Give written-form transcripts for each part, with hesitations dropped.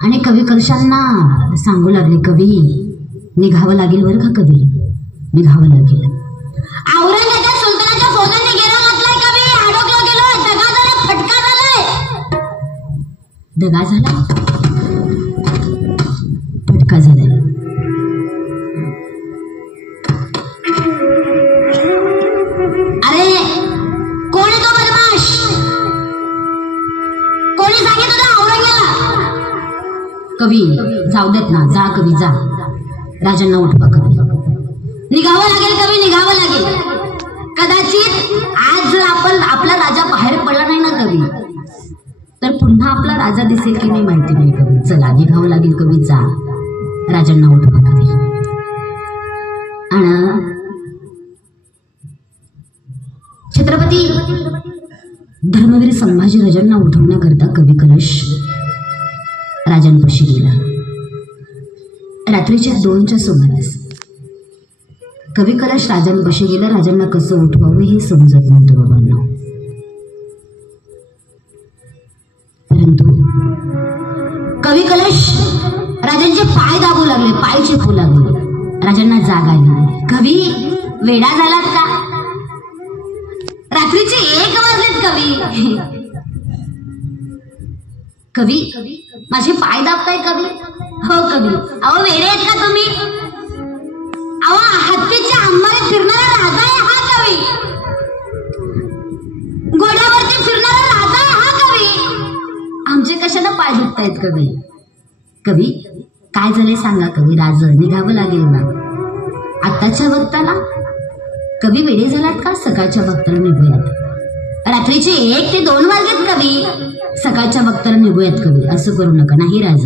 आणि कवी कलशांना सांगू लागले, कवी निघावं लागेल बरं का, कवी निघावं लागेल. औरंगजेबाच्या सुलतानाच्या फौजांनी घेरा घातलाय कवी, अडकलो गेलो, दगा झाला, फटका झालाय. दगा झाला, फटका झालाय. अरे कोण आहे तो बदमाश? कोणी सांगितलं तुला औरंगजेबाला? कवी जाऊ देत ना, जा कवी जा, राजांना उठवा कवी, निघावं लागेल कवी, निघावं लागेल. कदाचित आज जर आपला राजा बाहेर पडला नाही ना कवी, तर पुन्हा आपला राजा दिसेल की नाही माहिती नाही कवी. चला निघावं लागेल कवी, जा, राजांना उठवा कवी. आणि छत्रपती धर्मवीर संभाजी राजांना उठवण्याकरता कवी कलश राजांपाशी गेला. रात्रीच्या 2च्या सुमारास कवी कलश राजांपाशी गेला. राजांना कसं उठवावं हे समजत नव्हतं बाबांना. परंतु कवी कलश राजांचे पाय दाबू लागले, पाय चेपू लागले. राजांना जाग आली. कवी वेडा झालात का? रात्रीचे 1 वाजलेत कवी. कवी माझे पाय दाबताय कवी? हो कवी. अहो वेडे आहेत का तुम्ही? अहो हत्तीच्या अंबारीत फिरणारा राजा आहे हा कवी, घोड्यावरती फिरणारा राजा आहे हा कवी. आमचे कशाला पाय दुखतायत कवी? कवी काय झाले सांगा कवी. राज निघावं लागेल ना आत्ताच्या वक्ताला. कवी वेडे झालात का? सकाळच्या वक्ताला निघूयात. रात्रीचे 1 ते 2 वाजलेत कवी, सकाळच्या वक्ताला निघूयात कवी. असं करू नका. नाही राज,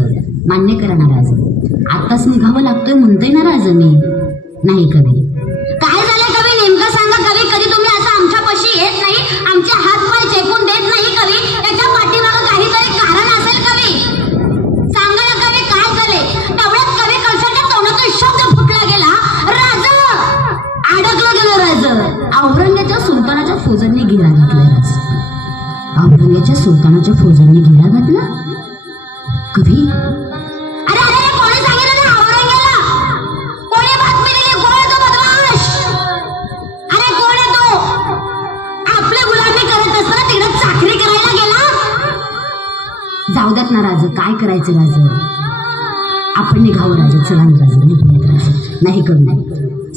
मान्य करा ना राज, आत्ताच निघावं लागतोय म्हणतोय ना राज मी. नाही कवी. काय झालंय कवी नेमकं सांगा कवी. कधी तुम्ही असं आमच्यापाशी येत नाही, आमचे हात पाय चेपून देत नाही कवी. त्याच्या पाठीमागं काहीतरी कारण असेल कवी. सांगा ना कवी काय झाले. तेवढ्यात कवी कलशाच्या तोंडातून शब्द फुटला गेला, राज अडकलं गेलं. राज औरंगजेबाच्या सुलतानाच्या फौजांनी घेरा घातलाय. राज औरंगजेबाच्या सुलतानाच्या फौजांनी घेरा घातला कवी. अरे अरे कोणी सांगितलं औरंगजेबाला? कोणी बातमी दिली? कोण आहे तो बदमाश? अरे कोण आहे तो? आपली गुलामी करत असताना तिकडे चाकरी करायला गेला. जाऊ द्यात ना राज, काय करायचं राज, आपण निघावं राज. चला ना राज, निघूयात राज. नाही कवी नाही,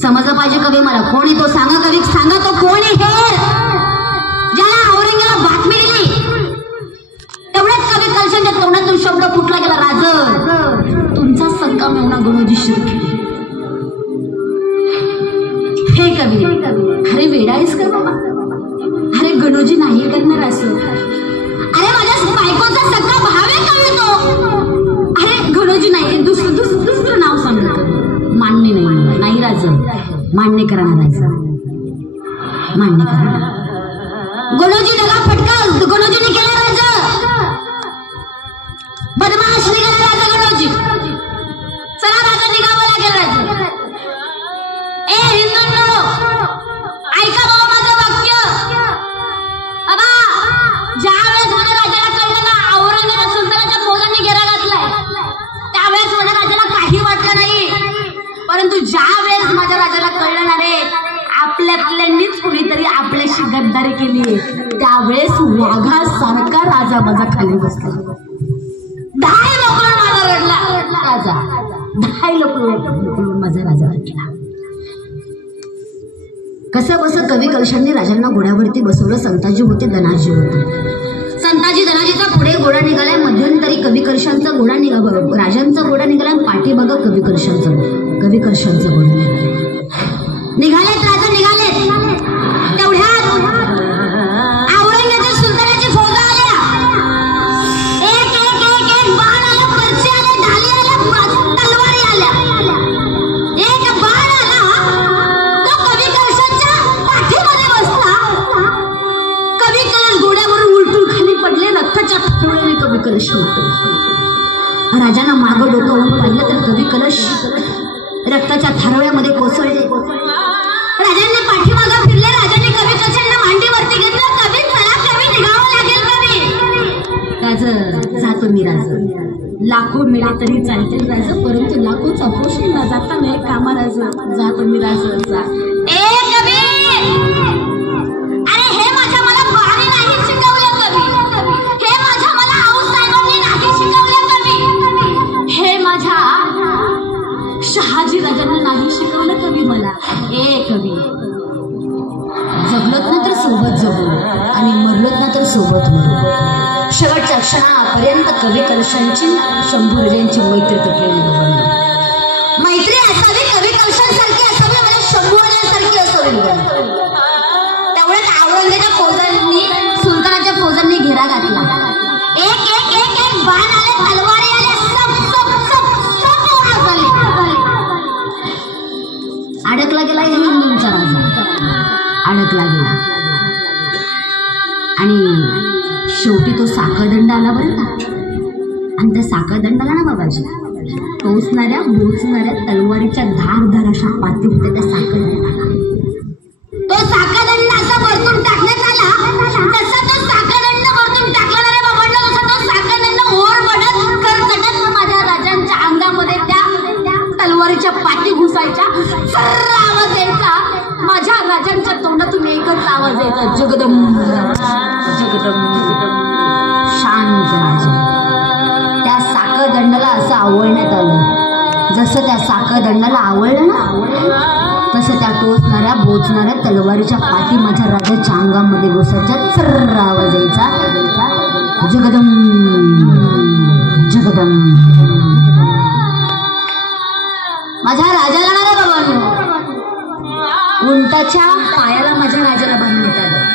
समजलं पाहिजे कवी मला. कोण आहे तो सांगा कवी, सांगा तो कोण आहे ज्याला औरंगजेबाला बातमी दिली. तेवढ्याच कवी कलशांच्या तोंडातून शब्द फुटला गेला, राज तुमचा संगम एवढा गुरुजी शिरके. हे कवी अरे वेडा आहेस का बाबा? अरे गणोजी नाही करणार असं. अरे माझ्या बायकोचा सख्खा भाव आहे कवी तो. अरे गणोजी नाही, दुसरं नाव सांगा कवी. मान्य नाही, नाही राज, मान्य करा ना राज, मान्य करा. गणोजी दगा फटका गणोजीने केला राज. बदमाश निघाला राजा गणोजी. चला राजा निघावं लागेल राज. ए हिंदूंनो ऐका बाबा माझं वाक्य. बाबा ज्या वेळेस माझ्या राजाला कळलं ना औरंगजेबाच्या सुलतानाच्या फौजांनी घेरा घातलाय, त्यावेळेस माझ्या राजाला काही वाटलं नाही. परंतु ज्या वेळेस माझ्या राजाला कळलं ना रे आपल्यातल्यांनीच कुणीतरी आपल्याशी गद्दारी केली, त्यावेळेस वाघासारखा राजा माझा खाली बसला. 10 लोक माझा रडला राजा, 10 लोक माझा राजा रडला. कसं बसं कवी कलशांनी राजांना घोड्यावरती बसवलं. संताजी होते, धनाजी होते. संताजी धनाजीचा पुढे घोडा निघालाय, मध्यंतरी कवी कलशांचा घोडा राजांचा घोडा निघालाय, पाठीमागं कवी कलशांचा घोडा निघालेत. राजा निघालेत. तेवढ्यात औरंगजेबाच्या सुलतानाची फौजा आल्या. एक बाण आला, पर्ची आले, ढाली आल्या, तलवारी आल्या. एक बाण आला तो कवी कलशांच्या पाठीमध्ये बसला. कवी कलश घोड्यावरून उलटून खाली पडले. रक्ताच्या थोड्याने कवी कलश राजांना मागं डोकावून पाहिलं तर कवी कलश रक्ताच्या थारोळ्यामध्ये कोसळले. राजांनी पाठीमागं फिरले. राजांनी कवी कलशांना मांडीवरती घेतलं. कवी चला, कवी निघावं लागेल कवी. राज जातो मी राज, लाखो मिळे तरी चालतील राज, परंतु लाखोचा पोषण ना जाता नाही कामा राज, जातो मी राज जा. ए कवी, अरे हे माझ्या मला बाळाने नाही शिकवलं कवी, हे माझ्या मला आऊसाहेबांनी नाही शिकवलं कवी, हे माझ्या शहाजी राजांना नाही शिकवलं कवी मला. ए कवी, जगलोत ना तर सोबत जगू आणि मरलोत ना तर सोबत मरू. शेवटच्या क्षणापर्यंत कवी कलशांची शंभू राजांची मैत्री तुटलेली बघा. मैत्री असावी कवी कलशांसारखी असावी, मला शंभू राजांसारखी असावी बघा. तेवढ्यात औरंगजेबाच्या फौजांनी सुलतानाच्या फौजांनी घेरा घातला. एक एक एक एक बाण आले, तलवारी आले, सब सब सब सब झाले. अडकला गेला हिंदूंचा राजा, अडकला गेला. आणि शेवटी तो साखळदंड आला बरं का. आणि त्या साखळदंडाला ना बाबाजी टोचणाऱ्या बोचणाऱ्या तलवारीच्या धारधार अशा पाती होत्या त्या साखळदंडाला. तो साखळदंड असा वरतून टाकण्यात आला, तसा तो साखळदंड वरतून टाकला रे बाबांना. तसा तो साखळदंड ओर पडत खरचटत माझ्या राजांच्या अंगामध्ये त्या तलवारीच्या पाती घुसायच्या. सर्र आवाज यायचा. माझ्या राजांच्या तोंडातून एकच आवाज यायचा, जगदंब जगदंब. शांत राजा. त्या साखळदंडाला असं आवळण्यात आलं. जसं त्या साखळदंडाला आवळलं ना, तसं त्या टोचणाऱ्या बोचणाऱ्या तलवारीच्या पाठी माझ्या राजाच्या अंगामध्ये घुसायच्या. सर्र आवाज यायचा, जगदंब जगदंब. माझ्या राजाला ना रे बाबांनो उंटाच्या पायाला माझ्या राजाला बांधण्यात आलं.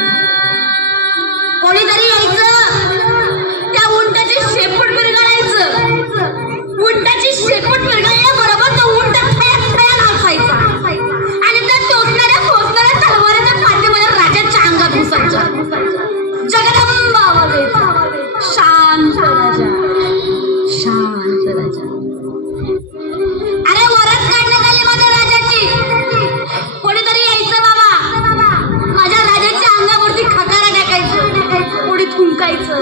कोणीतरी यायचं, त्या उंटाची शेपूट विरघळायचं. उंटाची शेपूट विरघळल्याबरोबर तो उंट थयात थया नाचायचा आणि त्या टोचणाऱ्या तलवारीच्या पाठी माझ्या राजाच्या अंगात घुसायच्या. जगदंब आवाज यायचा. शांत राजा, शांत राजा. अरे वरात काढण्यात आली माझ्या राजाची. कोणीतरी यायचं बाबा, माझ्या राजाच्या अंगावरती खकारा टाकायचं, कोणी थुंकायचं,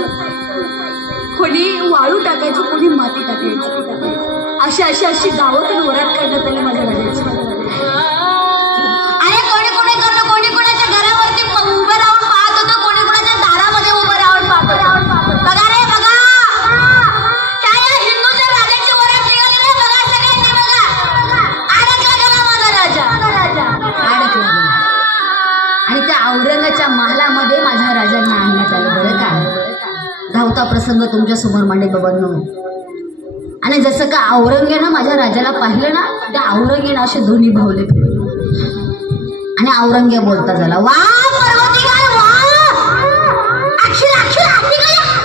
कोणी वाळू टाकायचं, कोणी माती टाकायचं. अशी अशी अशी गावातून वरात काढण्यात आली माझ्या राजाची. अरे कोणी कोणी करतो, कोणी कोणाच्या घरावरती उभं राहून पाहत होतं, कोणी कोणाच्या दारामध्ये उभं राहून पाहत होतं. बघा रे बघा, त्या हिंदूच्या राजाची वरात निघाली रे बघा, सगळ्यांनी बघा. अडकला गेला माझा राजा, अडकला गेला. आणि त्या औरंगाच्या महालामध्ये माझ्या राजांना आणण्यात आलं बरं का. धावता प्रसंग तुमच्या समोर मांडे बाबांनो. आणि जसं का औरंगेनं माझ्या राजाला पाहिलं ना, त्या औरंगेनं असे दोन्ही भावले आणि औरंगे बोलता झाला, वा पर्वती गाय वा, अखिल अखिल अखिल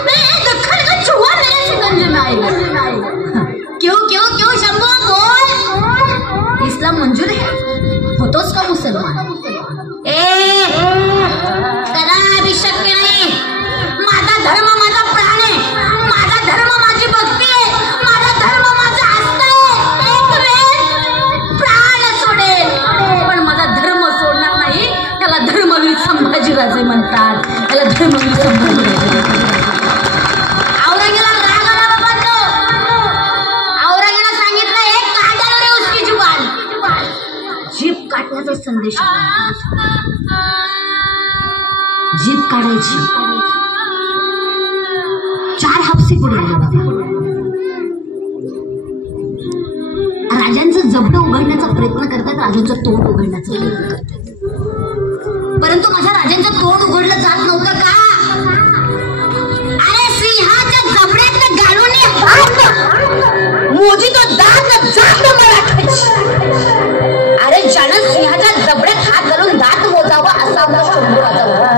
मैं दखन का चुहा मेरे से गंज में आएगा. क्यों क्यों क्यों शंभू बोल, इस्लाम मंजूर है, होतोच का मुसलमान. कदापि शक्य नाही. माझा धर्म माझा प्राण आहे, माझा धर्म माझी भक्ती आहे, माझा धर्म माझा आस्था आहे. एक वेळ प्राण सोडेल पण माझा धर्म सोडणार नाही. त्याला धर्मवीर संभाजीराजे म्हणतात, त्याला धर्मवीर संभाजीराजे. औरंगजेबाला राग आला बाबांनो. औरंगजेबाला सांगितलं, एक काढालो रे उसकी जुबान. जीभ काढण्याचा संदेश, जीभ काढायची. 4 हापसे पुढे आले बाबा. राजांचं जबडं उघडण्याचा प्रयत्न करतात, राजांचं तोंड उघडण्याचा प्रयत्न करतात. परंतु माझ्या राजांचं तोंड उघडलं जात नव्हतं का. अरे सिंहाच्या जबड्यात घालून मोजी तो दात जात राखायची. अरे ज्यानं सिंहाच्या जबड्यात हात घालून दात मोजावा असा आपला शंभू राजा होता.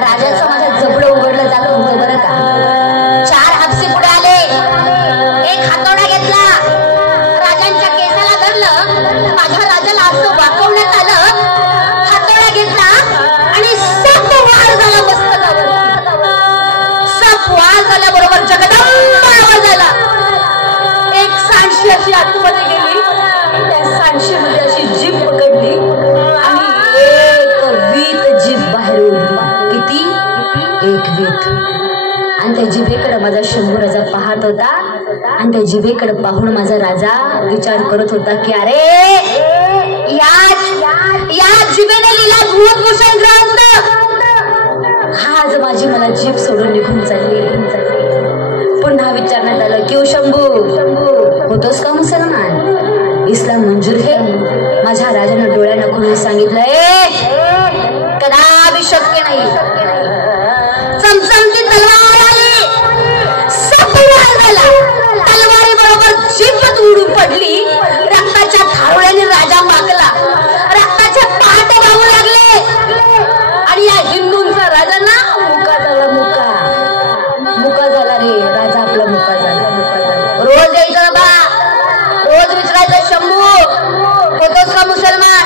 राजाचं माझ्या जबडं उघडलं जात नव्हतं बरं का. 4 हापसे पुढे आले. एक हातोडा घेतला, राजांच्या केसाला धरलं. माझ्या राजाला असं वाकवण्यात आलं. हातोडा घेतला आणि सप वार झाला मस्तकावर. सप वार झाल्याबरोबर जगदंब आवाज आला. एक सांडशी अशी आतमध्ये गेली, त्या सांडशीमध्ये अशी जीभ पकडली आणि एक वीत जीभ बाहेर उडली. किती? एक वीत. आणि त्या जिभेकडे माझा शंभू राजा पाहत होता आणि त्या जिभेकडे पाहून माझा राजा विचार करत होता की अरे या जिभेने लिहिला भूतभूषण ग्रंथ, आज माझी मला जीभ सोडून निघून चालली. पुन्हा विचारण्यात आलं की शंभू होतोस का मुसलमान, इस्लाम मंजूर है. माझ्या राजानं डोळ्यानं खोलून सांगितलंय कदापि शक्य नाही. चमचमती तलवार आली, सपवार झाला, तलवारी बरोबर जीभच उडून पडली. रक्ताच्या थारोळ्याने राजा मागला, रक्ताचे पाट वाहू लागले आणि या हिंदूंचा राजा ना मुका झाला. मुका झाला रे राजा, आपला मुका झाला. रोज यायचं बा, रोज विचारायचं शंभू होतोस का मुसलमान,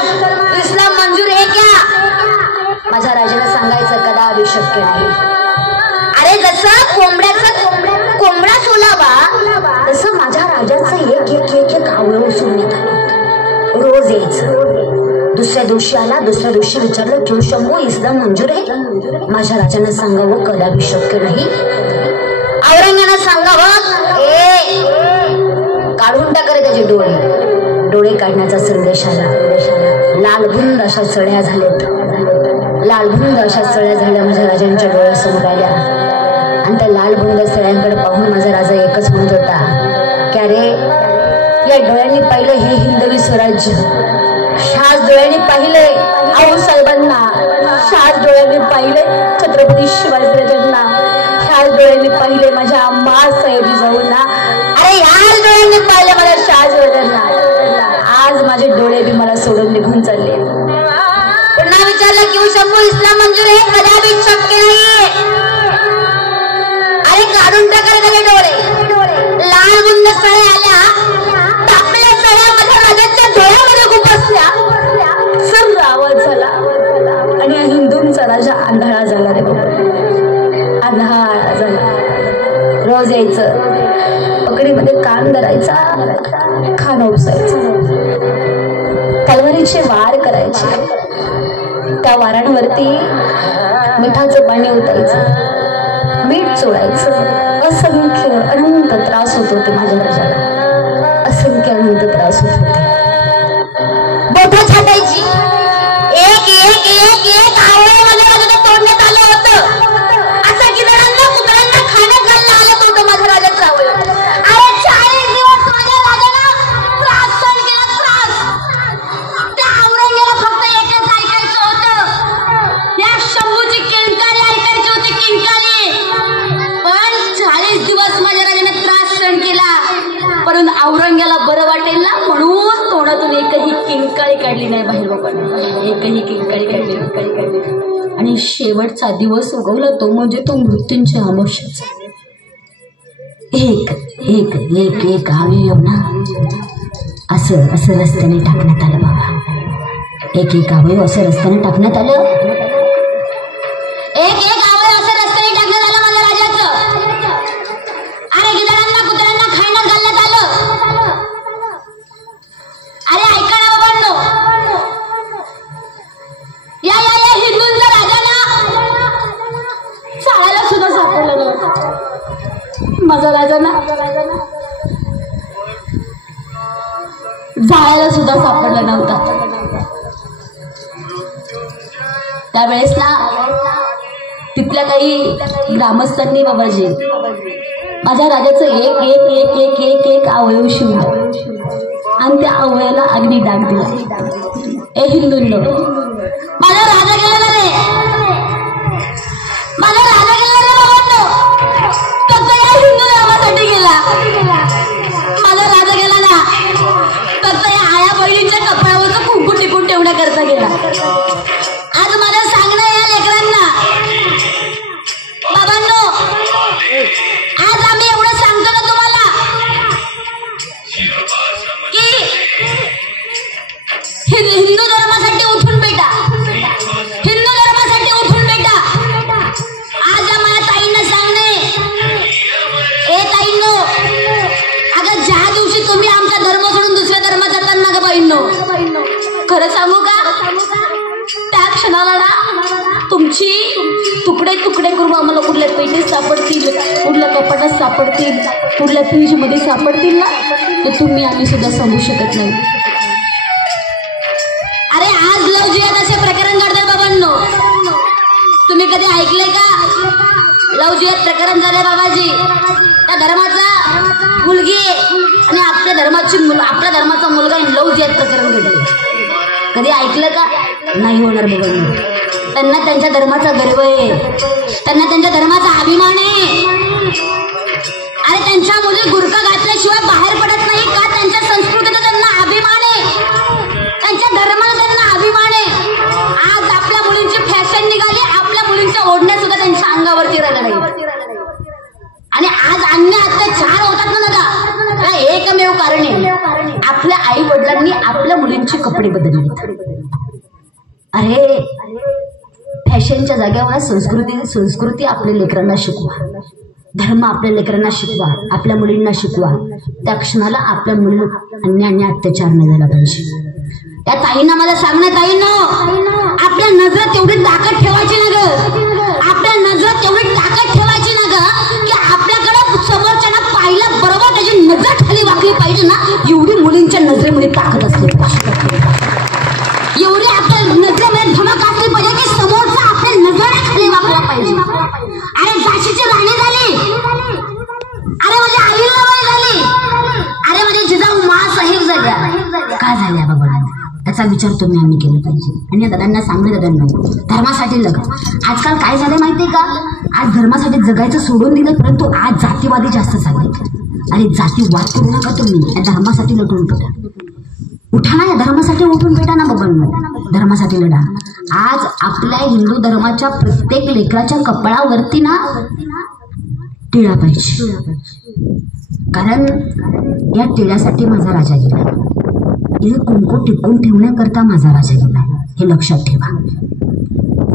इस्लाम मंजूर है क्या. माझ्या राजाला सांगायचं कदापि शक्य नाही. अरे जसं कोंबडा सोलावा तसं माझ्या राजाचं एक आवळं सोडण्यात आलं. रोज यायचं, दुसऱ्या दिवशी आला, दुसऱ्या दिवशी विचारलं क्यों शंभू इस्लाम मंजूर आहे. माझ्या राजाने सांगावं कदापि शक्य नाही. औरंग्यानं सांगावं काढून टाकले त्याचे डोळे काढण्याचा संदेश आला. लालबुंद अशा चढ्या झाल्यात, लालबुंद अशा चढ्या झाल्या माझ्या राजांच्या डोळ्यासमोर आल्या. आणि त्या लालबुंद सळ्यांकडे पाहून माझा राजा एकच म्हणत होता की अरे या डोळ्यांनी पाहिलं हे हिंदवी स्वराज्य, शाज डोळ्यांनी पाहिले आऊसाहेबांना, शाज डोळ्यांनी पाहिले छत्रपती शिवाजीराजांना, शाज डोळ्यांनी पाहिले माझ्या माँसाहेब जिजाऊंना, अरे याच डोळ्यांनी पाहिले माझ्या शाहजहांना. आज माझे डोळे बी मला सोडून निघून चालले. पुन्हा विचारलं क्यों शंभू इस्लाम मंजूर आहे, कदापि शक्य नाही. अरे काढून टाकले त्याचे डोळे, लाल बुंद सळ्या आल्या, तापल्या सळ्या माझ्या राजाच्या डोळ्यामध्ये खुपसल्या. सर्व आवाज झाला आणि या हिंदूंचा राजा आंधळा झाला रे बाबा, आंधळा झाला. रोज यायचं, पकडीमध्ये कान धरायचा, खान उपसायचं, तलवारीचे वार करायचे. त्या वारांवरती मिठाचं पाणी ओतायचं, मीठ चोळायचं. असंख्य अनंत त्रास होत होते माझ्या राजाला, असंख्य अनंत त्रास होत होते. बोटं छाटायची, एक एक एक एक आवळे माझ्या राजाला तोडण्यात आलं होतं. असं गिधाडांना कुत्र्यांना खाण्यात घालणं आलं होतं माझ्या राजाचं आवळे. अरे 40 दिवस माझ्या राजाला त्रास सहन केला, त्रास. त्या औरंगजेबाला फक्त एकच ऐकायचं होतं, या शंभूची किंकाळी ऐकायची होती, किंकाळी. पण 40 दिवस माझ्या राजाने त्रास सहन केला, परंतु औरंगजेबाला बरं वाटेल ना म्हणून तोंडातून एकही किंकाळी काढली नाही बाहेर बाबांना, एकही किंकाळी काढली. आणि शेवटचा दिवस उगवला तो म्हणजे तो मृत्यूंच्या अमावस्येचा. एक एक एक एक अवयव ना असं रस्त्याने टाकण्यात आलं बाबा. एक एक अवयव असं रस्त्याने टाकण्यात आलं, एक एक अवयव असं रस्त्याने टाकण्यात आलं माझ्या राजाचं. अरे गिधाडांना कुत्र्यांना खाण्यात घालण्यात आलं. अरे ऐका ना बाबांनो, या हिंदूंचा राजा ना चाळायला सुद्धा सापडलं नव्हतं. माझा राजा ना जाळायला सुद्धा सापडला नव्हता. त्यावेळेस ना तिथल्या काही ग्रामस्थांनी बाबाजी माझ्या राजाचं एक एक एक एक एक एक अवयव शिवलं आणि त्या अवयवाला अग्नी डाग दिला. ए हिंदूंनो, माझा राजा गेला ना रे, माझा राजा गेला रे बाबांनो, फक्त या हिंदू धर्मासाठी गेला. माझा राजा गेला ना फक्त या आया बहिणीच्या कपड्यावर कुंकू टिकून ठेवण्याकरता गेला. आज मला सांगणं या लेकरांना बाबांनो, आज आम्ही एवढं सांगतो ना तुम्हाला की हिंदू धर्मासाठी उठून बेटा, हिंदू धर्मासाठी उठून बेटा. आज आम्हाला ताईंना सांगणे, ए ताईंनो, अगं ज्या दिवशी तुम्ही आमचा धर्म सोडून दुसऱ्या धर्मात जातात ना ग बहिणींनो, खरं सांगू का, त्या क्षणाला ना तुमची तुकडे तुकडे करून आम्हाला कुठल्या पेटीत सापडतील, कुठल्या कपाटात सापडतील, कुठल्या फ्रीज मध्ये सापडतील ना, तर तुम्ही आम्ही सुद्धा सांगू शकत नाही. अरे आज लव जिहाद असे प्रकरण घडतात बाबांनो. तुम्ही कधी ऐकले का? लव जिहाद प्रकरण झाले बाबाजी. त्या धर्माचा मुलगी आणि आपल्या धर्माचा मुलगा लव जिहाद प्रकरण घडले. कधी ऐकलं का? नाही होणार बाबांनो. त्यांना त्यांच्या धर्माचा गर्व आहे, त्यांना त्यांच्या धर्माचा अभिमान आहे. अरे त्यांच्या मुली गुरखा घातल्याशिवाय बाहेर पडत नाही का? त्यांच्या संस्कृतीचा त्यांना अभिमान आहे, त्यांच्या धर्माला त्यांना अभिमान आहे. आज आपल्या मुलींची फॅशन निघाली, आपल्या मुलींच्या ओढण्या सुद्धा त्यांच्या अंगावरती राहिल्या नाही. आणि आज अन्य अत्याचार होतात ना दादा, एकमेव कारण आहे, आपल्या आई वडिलांनी आपल्या मुलींचे कपडे बदलले. अरे फॅशनच्या जागेवर संस्कृती आपल्या लेकरांना शिकवा, धर्म आपल्या लेकरांना शिकवा, आपल्या मुलींना शिकवा. त्या क्षणाला आपल्या मुलींना अन्य अत्याचार न झाला पाहिजे. त्या ताईंना मला सांगण्यात, ताईंनो आपल्या नजरेत तेवढी ताकद ठेवायची ना ग, आपल्या नजरेत तेवढी ताकद ठेवायची ना ग, की आपल्याकडे समोरच्याला पाहिलं बरोबर त्याची नजर खाली वाकली पाहिजे ना, एवढी मुलींच्या नजरेमध्ये ताकद असते. एवढी आपल्या नजरेमध्ये धमक असली पाहिजे की समोरचा आपल्या नजरेखाली वाकला पाहिजे. अरे झाशीची राणी झाली, अरे माझ्या आईला वय झाली, अरे माझे जिजाऊ महासाहेब झाल्या, का झाल्या बाबा? त्याचा विचार तुम्ही आम्ही केला पाहिजे. आणि या दादांना सांगणे, दादांना धर्मासाठी लग्न. आजकाल काय झालं माहितीये का? आज धर्मासाठी जगायचं सोडून दिलं, परंतु आज जातीवादी जास्त झाले. अरे जातीवाद करू नका तुम्ही, या धर्मासाठी लढून पेटा. उठा ना, या धर्मासाठी उठून पेटा ना बाबांनो, धर्मासाठी लढा. आज आपल्या हिंदू धर्माच्या प्रत्येक लेकराच्या कपाळावरती ना टिळा पाहिजे, कारण या टिळ्यासाठी माझा राजा गेला, हे कुंकू टिकून ठेवण्याकरता माझा राजा गेला, हे लक्षात ठेवा.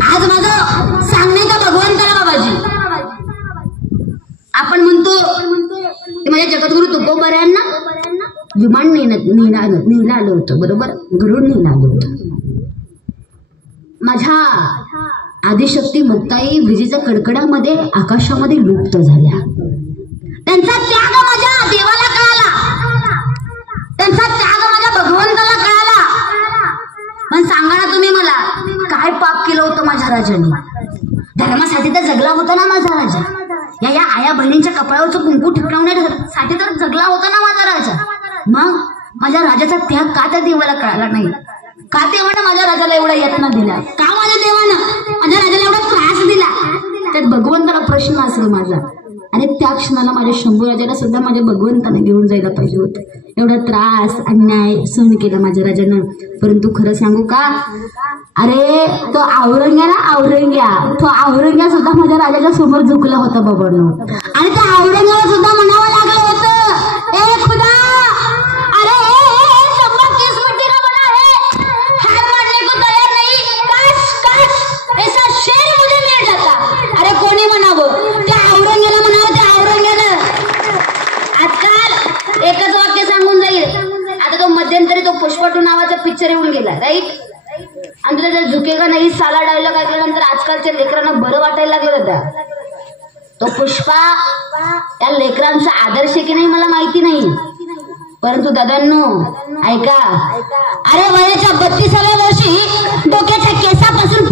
आज माझं सांगण्याचा भगवंताला बाबाजी, आपण म्हणतो ते माझ्या जगद्गुरु तुकोबारायांना विमान नेला आलं होतं, बरोबर, गरुड नेला आलं होतं. माझ्या आदिशक्ती मुक्ताई विजेच्या कडकडामध्ये आकाशामध्ये लुप्त झाल्या. त्यांचा त्याग माझ्या देवाला कळाला, त्यांचा त्याग माझ्या भगवंताला कळाला. पण सांगा ना तुम्ही मला, काय पाप केलं होतं माझ्या राजाने? धर्मासाठी तर जगला होता ना माझा राजा, या आया बहिणींच्या कपाळावरचं कुंकू ठिपवण्यासाठी तर जगला होता ना माझा राजा. मग माझ्या राजाचा त्याग का त्या देवाला कळाला नाही? का देवानं माझ्या राजाला एवढा यातना दिला? का माझ्या देवानं माझ्या राजाला एवढा त्रास दिला? त्यात भगवंताला प्रश्न असेल माझा. आणि त्या क्षणाला माझ्या शंभू राजाला सुद्धा माझ्या भगवंताने घेऊन जायला पाहिजे होतं. एवढा त्रास अन्याय सहन केला माझ्या राजानं. परंतु खरं सांगू का, अरे तो औरंग्या सुद्धा माझ्या राजाच्या समोर झुकला होता बाबांनो. आणि त्या औरंग्याला सुद्धा म्हणावं लागलं होतं, ए खुदा, अरे अरे कोणी म्हणावं? त्या औरंग्याला म्हणावं, त्या औरंग्याला. आजकाल एकच वाक्य सांगून जाईल. आता तो मध्यंतरी तो पुष्पा 2 नावाचा पिक्चर येऊन गेला, राईट? आणि तुला जर झुकेगा नाही साला डायलॉग ऐकल्यानंतर आजकालच्या लेकरांना बरं वाटायला लागलं होतं. तो पुष्पा त्या लेकरांचा आदर्श की नाही मला माहिती नाही, परंतु दादांनो ऐका, अरे वयाच्या 32व्या वर्षी डोक्याच्या केसापासून